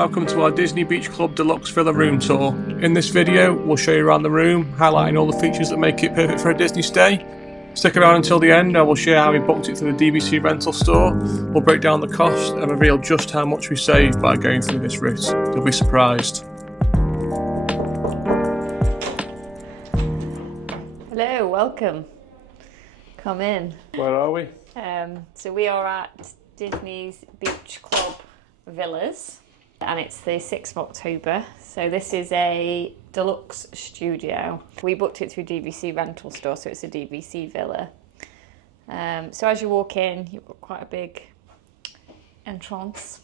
Welcome to our Disney Beach Club Deluxe Villa room tour. In this video, we'll show you around the room, highlighting all the features that make it perfect for a Disney stay. Stick around until the end and we'll share how we booked it through the DVC Rental Store. We'll break down the cost and reveal just how much we saved by going through this route. You'll be surprised. Hello, welcome. Come in. Where are we? So we are at Disney's Beach Club Villas and it's the 6th of October. So this is a deluxe studio. We booked it through DVC Rental Store, so it's a DVC villa. So as you walk in, you've got quite a big entrance.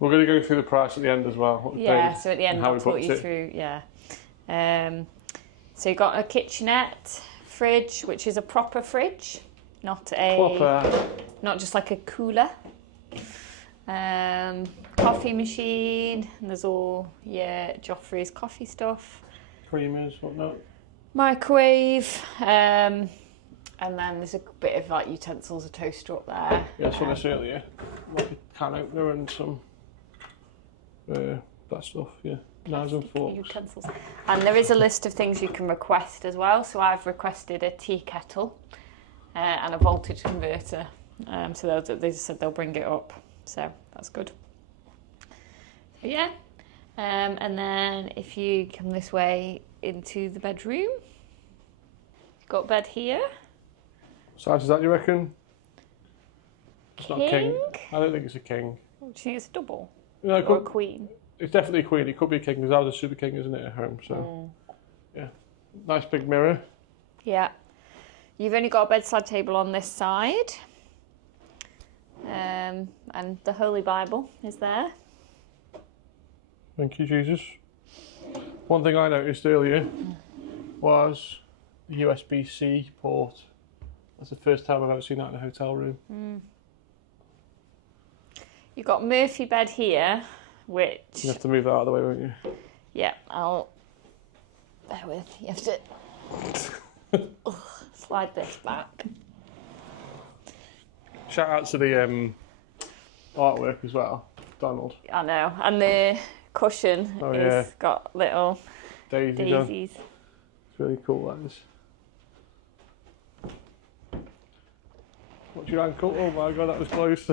We're going to go through the price at the end as well. Yeah, so at the end I'll talk you through, so you've got a kitchenette, fridge, which is a proper fridge, not just like a cooler. Coffee machine, and there's all Joffrey's coffee stuff. Creamers, whatnot. Microwave, and then there's a bit of like utensils, a toaster up there. Yeah, that's what I said earlier. Like a can opener and some that stuff, yeah. Knives and forks. Utensils. And there is a list of things you can request as well. So I've requested a tea kettle and a voltage converter. So they just said they'll bring it up. So that's good. So yeah. And then if you come this way into the bedroom, you've got a bed here. What size is that, you reckon? It's king? Not king. I don't think it's a king. Do you think it's a double? No, or a queen? It's definitely a queen. It could be a king because I was a super king, isn't it, at home? So, yeah. Nice big mirror. Yeah. You've only got a bedside table on this side. And the Holy Bible is there. Thank you, Jesus. One thing I noticed earlier was the USB-C port. That's the first time I've ever seen that in a hotel room. You've got Murphy bed here, which... You have to move that out of the way, won't you? Yeah, I'll... Bear with. You have to slide this back. Shout out to the artwork as well, Donald. I know, and the cushion is got little daisies. It's really cool, that is. What's your ankle? Oh my god, that was close.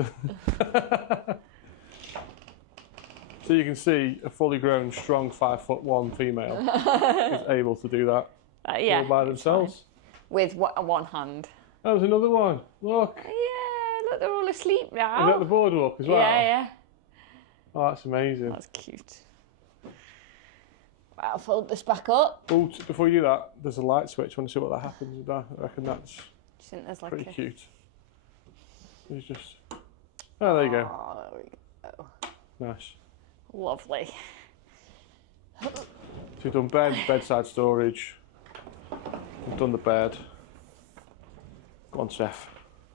So you can see a fully grown, strong 5'1" female is able to do that all by themselves. With one hand. Oh, there's another one. Look. Yeah, look, they're all asleep now. Is that the boardwalk as well? Yeah. Oh, that's amazing. That's cute. Right, I'll fold this back up. Oh, before you do that, there's a light switch. I want to see what that happens with that. I reckon that's pretty cute. It's just... Oh, there you go. Oh, there we go. Nice. Lovely. So we've done bedside storage. We've done the bed. Go on, Seth.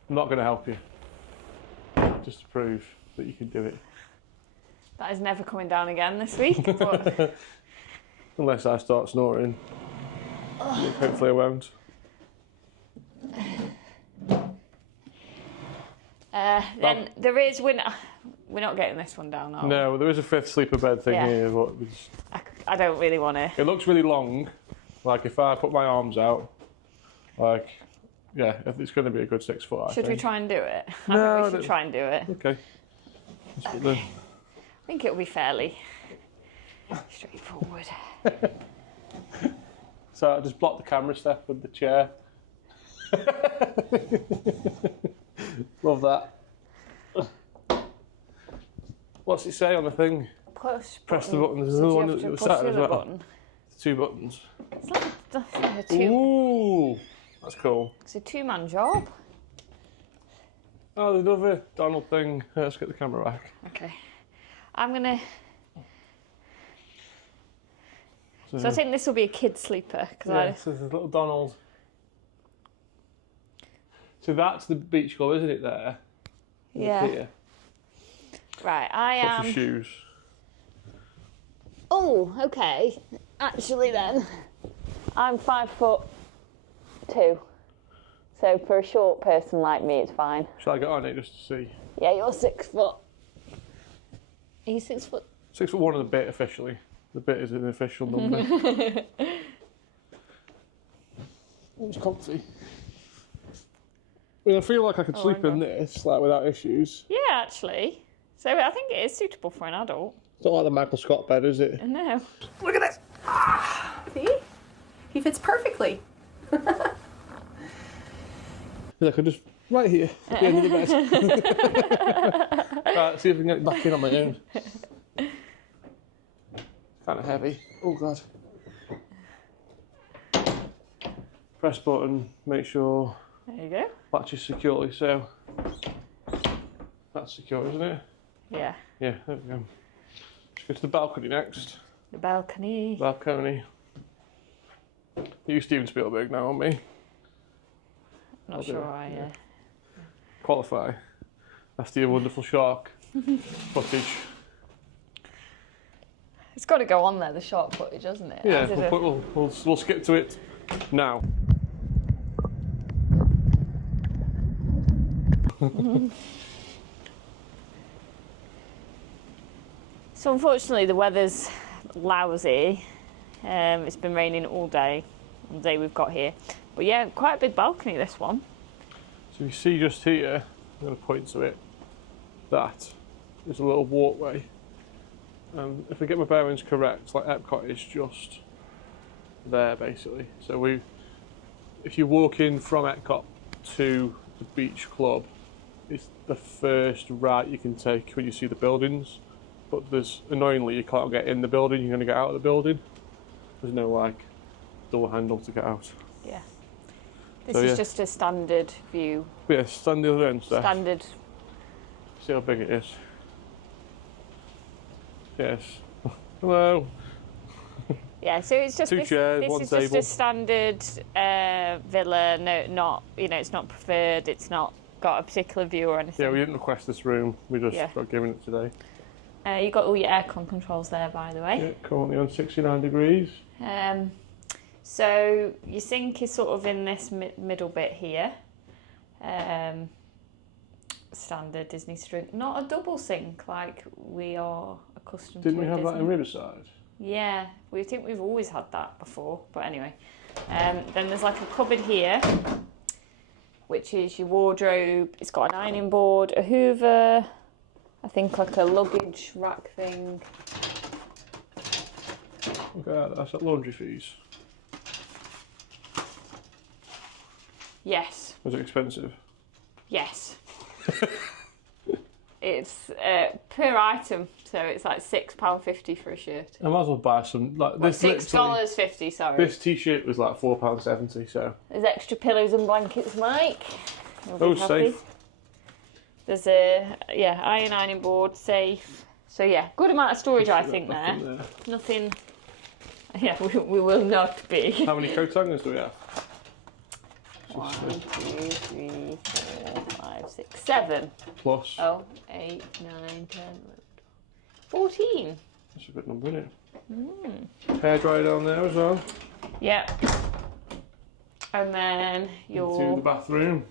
I'm not going to help you. Just to prove that you can do it. That is never coming down again this week. But... Unless I start snoring. Hopefully I won't. Then there is... We're not getting this one down, are we? No, there is a 5th sleeper bed thing here. But I don't really want to... It looks really long. Like if I put my arms out, like, yeah, it's going to be a good 6 foot, I think. Should we try and do it? No, I think we should try and do it. Okay. I think it'll be fairly straightforward. So I just block the camera step with the chair. Love that. What's it say on the thing? Press the button. There's another one at the side as well. Button. 2 buttons. It's like a two. Ooh, that's cool. It's a 2-man job. Oh, there's another Donald thing. Let's get the camera back. Okay. I'm gonna... So I think this will be a kid sleeper. So there's a little Donald. So that's the beach club, isn't it, there? Yeah. Here. Right, I am... What's your shoes? Oh, okay. Actually then, I'm 5'2". So for a short person like me, it's fine. Shall I get on it just to see? Yeah, you're 6 foot. Are you 6 foot? 6'1" and a bit officially. The bit is an official number. It's comfy. I mean, I feel like I could sleep in this, like, without issues. Yeah, actually. So I think it is suitable for an adult. It's not like the Michael Scott bed, is it? No. Look at this. See? He fits perfectly. I could just right here at the end of the bed. Right, see if I can get it back in on my own. Kind of heavy. Oh god. Press button, make sure There you go. latches securely, so that's secure, isn't it? Yeah. Yeah, there we go. Let's go to the balcony next. The balcony. Balcony. You Steven Spielberg now, aren't we? Not sure I... Qualify. After your wonderful shark footage. It's got to go on there, the shark footage, hasn't it? Yeah, we'll skip to it now. So unfortunately the weather's lousy. It's been raining all day on the day we've got here. But yeah, quite a big balcony, this one. So you see just here, I'm going to point to it, that is a little walkway. If I get my bearings correct, like Epcot is just there basically. So if you walk in from Epcot to the beach club, it's the first right you can take when you see the buildings. But annoyingly, you can't get in the building, you're going to get out of the building. There's no like door handle to get out. Yeah. This is just a standard view. Yeah, stand the other end, Steph. Standard. See how big it is. Yes. Hello. Yeah, so it's just Two chairs, this one is table. just a standard villa. No, not it's not preferred. It's not got a particular view or anything. Yeah, we didn't request this room. We just got given it today. You got all your aircon controls there, by the way. Yeah, currently on 69 degrees. So your sink is sort of in this middle bit here. Standard Disney sink, not a double sink like we are accustomed to. Didn't we have Disney. that in Riverside? Yeah, we think we've always had that before, but anyway. Then there's like a cupboard here, which is your wardrobe. It's got an ironing board, a hoover, I think like a luggage rack thing. Okay, that's at laundry fees. Yes. Was it expensive? Yes. It's per item, so it's like £6.50 for a shirt. I might as well buy some. Like this, $6.50, sorry. This t-shirt was like £4.70. So there's extra pillows and blankets, Mike. oh, safe. There's a ironing board, safe. So yeah, good amount of storage, I think there. Nothing. Yeah, we will not be. How many coat hangers do we have? 1, 2, 3, 4, 5, 6, 7. Plus. Oh, 8, 9, 10, 11, 14. That's a good number, isn't it? Hairdryer down there as well. Yeah. And then your... Into the bathroom.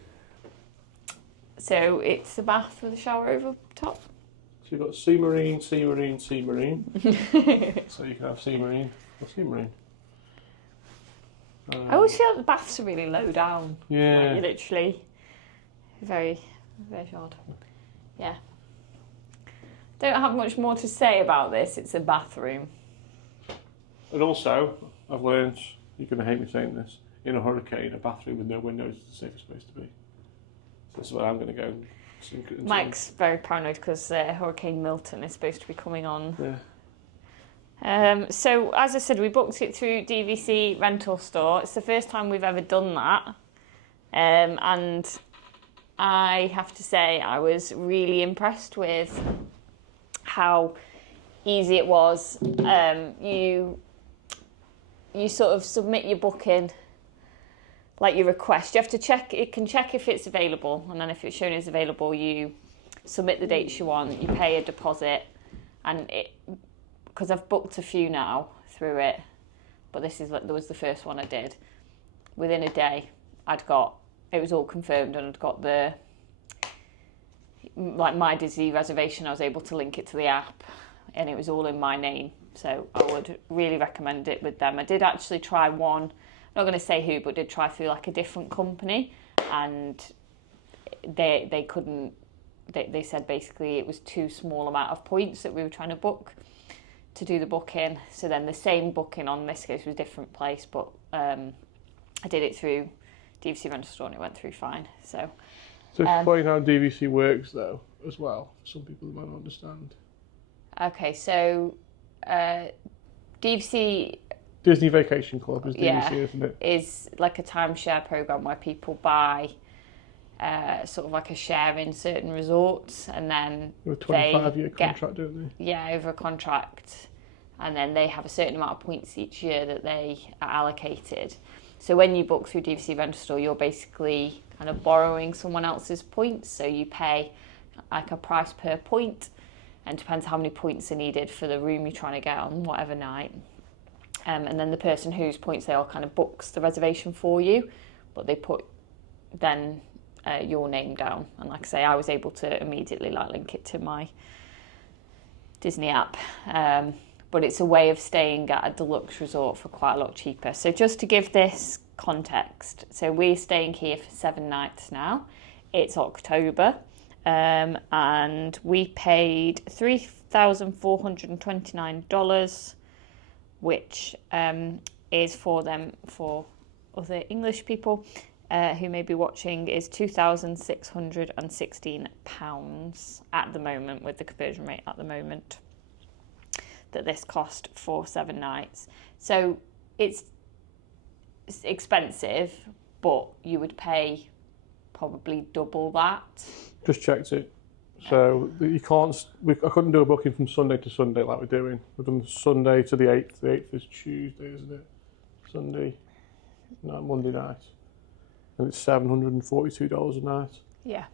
So it's a bath with a shower over top. So you've got sea marine, sea marine, sea marine. So you can have sea marine or sea marine. I always feel like the baths are really low down. Yeah. Like, you're literally very, very odd. Yeah. Don't have much more to say about this. It's a bathroom. And also, I've learned, you're going to hate me saying this, in a hurricane, a bathroom with no windows is the safest place to be. So this is where I'm going to go and sink it into. Mike's very paranoid because Hurricane Milton is supposed to be coming on. Yeah. So, as I said, we booked it through DVC Rental Store. It's the first time we've ever done that. And I have to say, I was really impressed with how easy it was. You sort of submit your booking, like your request. You have to check, it can check if it's available. And then if it's shown as available, you submit the dates you want, you pay a deposit. And because I've booked a few now through it, but this is that was the first one I did. Within a day, it was all confirmed, and I'd got the like my Disney reservation, I was able to link it to the app, and it was all in my name. So I would really recommend it with them. I did actually try one, I'm not going to say who, but did try through like a different company, and they couldn't. They said basically it was too small amount of points that we were trying to book to do the booking. So then the same booking on this case was a different place, but I did it through DVC Rental Store and it went through fine. So explain how DVC works though, as well, for some people that might not understand. Okay, so DVC... Disney Vacation Club is DVC, isn't it? Is like a timeshare program where people buy sort of like a share in certain resorts, and then with a 25-year contract, don't they? Yeah, over a contract, and then they have a certain amount of points each year that they are allocated. So when you book through DVC Rental Store, you're basically kind of borrowing someone else's points. So you pay like a price per point, and depends how many points are needed for the room you're trying to get on whatever night. And then the person whose points they are kind of books the reservation for you, but they put then your name down. And like I say, I was able to immediately like link it to my Disney app. But it's a way of staying at a deluxe resort for quite a lot cheaper. So just to give this context, so we're staying here for 7 nights now. It's October, and we paid $3,429, which is for other English people who may be watching, is £2,616 at the moment, with the conversion rate at the moment that this cost for 7 nights. So it's expensive, but you would pay probably double that. Just checked it. So you can't. I couldn't do a booking from Sunday to Sunday like we're doing. We've done Sunday to the 8th. The 8th is Tuesday, isn't it? Sunday, no, Monday night, and it's $742 a night. Yeah.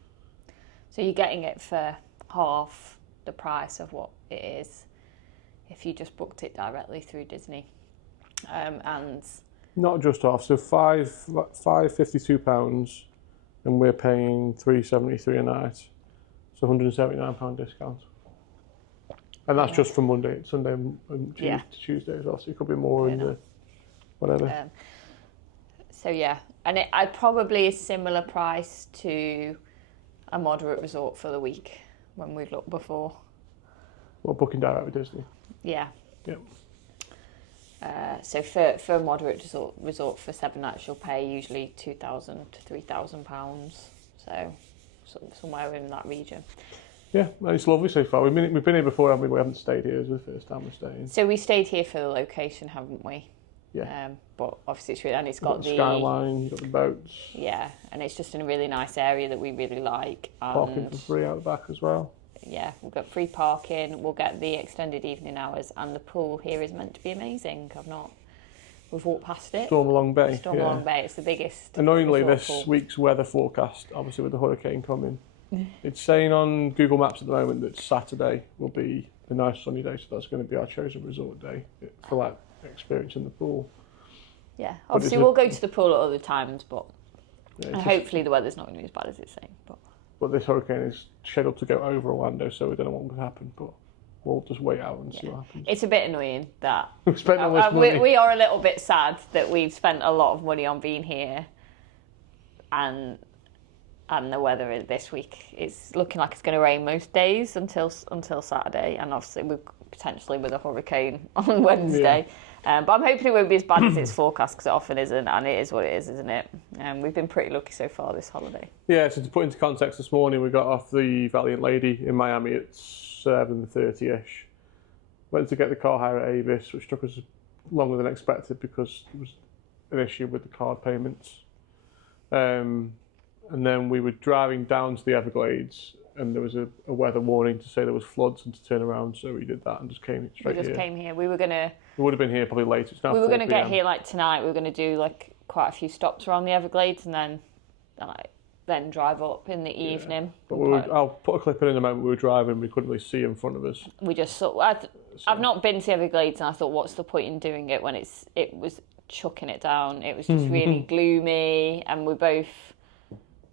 So you're getting it for half the price of what it is if you just booked it directly through Disney, and not just half. So £552, and we're paying $373 a night. So £179 discount, and that's just from Monday, Sunday, and Tuesday as well. So it could be more in the whatever. So yeah, and I'd probably a similar price to a moderate resort for the week when we've looked before. Well, booking direct with Disney. Yeah. Yep. So for a moderate resort for 7 nights, you'll pay usually £2,000 to £3,000. So somewhere in that region. Yeah, and it's lovely so far. We've been here before, haven't we? We haven't stayed here. It's the first time we're staying. So we stayed here for the location, haven't we? Yeah. But obviously it's really, and it's got the skyline, you've got the boats. Yeah, and it's just in a really nice area that we really like. And parking for free out the back as well. Yeah, we've got free parking. We'll get the extended evening hours, and the pool here is meant to be amazing. We've walked past it. Stormalong Bay. Stormalong Bay, it's the biggest. Annoyingly, this week's weather forecast, obviously with the hurricane coming, it's saying on Google Maps at the moment that Saturday will be a nice sunny day, so that's going to be our chosen resort day for like experiencing the pool. Yeah, obviously we'll go to the pool at other times, but hopefully the weather's not going to be as bad as it's saying. But this hurricane is scheduled to go over Orlando, so we don't know what will happen, but we'll just wait out and see what happens. It's a bit annoying that we've spent all this money. We are a little bit sad that we've spent a lot of money on being here, and the weather this week is looking like it's going to rain most days until Saturday, and obviously potentially with a hurricane on Wednesday. Yeah. But I'm hoping it won't be as bad as it's forecast, because it often isn't, and it is what it is, isn't it? We've been pretty lucky so far this holiday. Yeah, so to put into context, this morning we got off the Valiant Lady in Miami at 7:30ish. Went to get the car hire at Avis, which took us longer than expected because there was an issue with the card payments. And then we were driving down to the Everglades, and there was a weather warning to say there was floods and to turn around, so we did that and just came straight here. Came here. We would have been here probably later. It's now we were going to get here like tonight. We were going to do like quite a few stops around the Everglades, and then drive up in the evening. But I'll put a clip in a moment. We were driving, we couldn't really see in front of us. We just thought, I've not been to the Everglades, and I thought, what's the point in doing it when it was chucking it down? It was just really gloomy, and we both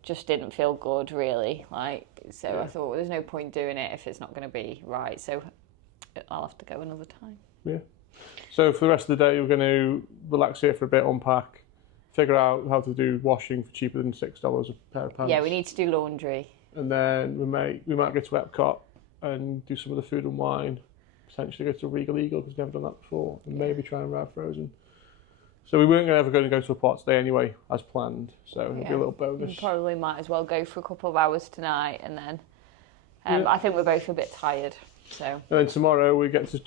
just didn't feel good, really. I thought, well, there's no point doing it if it's not going to be right. So I'll have to go another time. Yeah. So for the rest of the day, we're going to relax here for a bit, unpack, figure out how to do washing for cheaper than $6 a pair of pants. Yeah, we need to do laundry. And then we might go to Epcot and do some of the food and wine. Potentially go to Regal Eagle because we've never done that before, and maybe try and ride Frozen. So we weren't ever going to go to a park today anyway, as planned. So it'll be a little bonus. We probably might as well go for a couple of hours tonight, and then I think we're both a bit tired. So. And then tomorrow we get to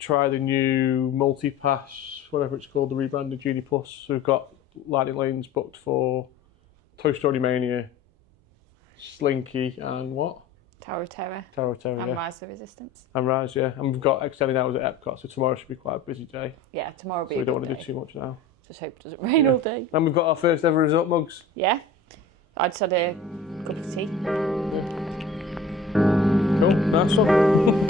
try the new multi-pass, whatever it's called, the rebranded Genie Plus. So we've got Lightning Lanes booked for Toy Story Mania, Slinky, and what? Tower of Terror. Tower of Terror, and yeah. Rise of Resistance. And Rise, yeah. And we've got extended hours at Epcot, so tomorrow should be quite a busy day. Yeah, tomorrow will be so a good day. we don't want to do too much now. Just hope it doesn't rain all day. And we've got our first ever resort mugs. Yeah. I just had a cup of tea. Cool, nice one.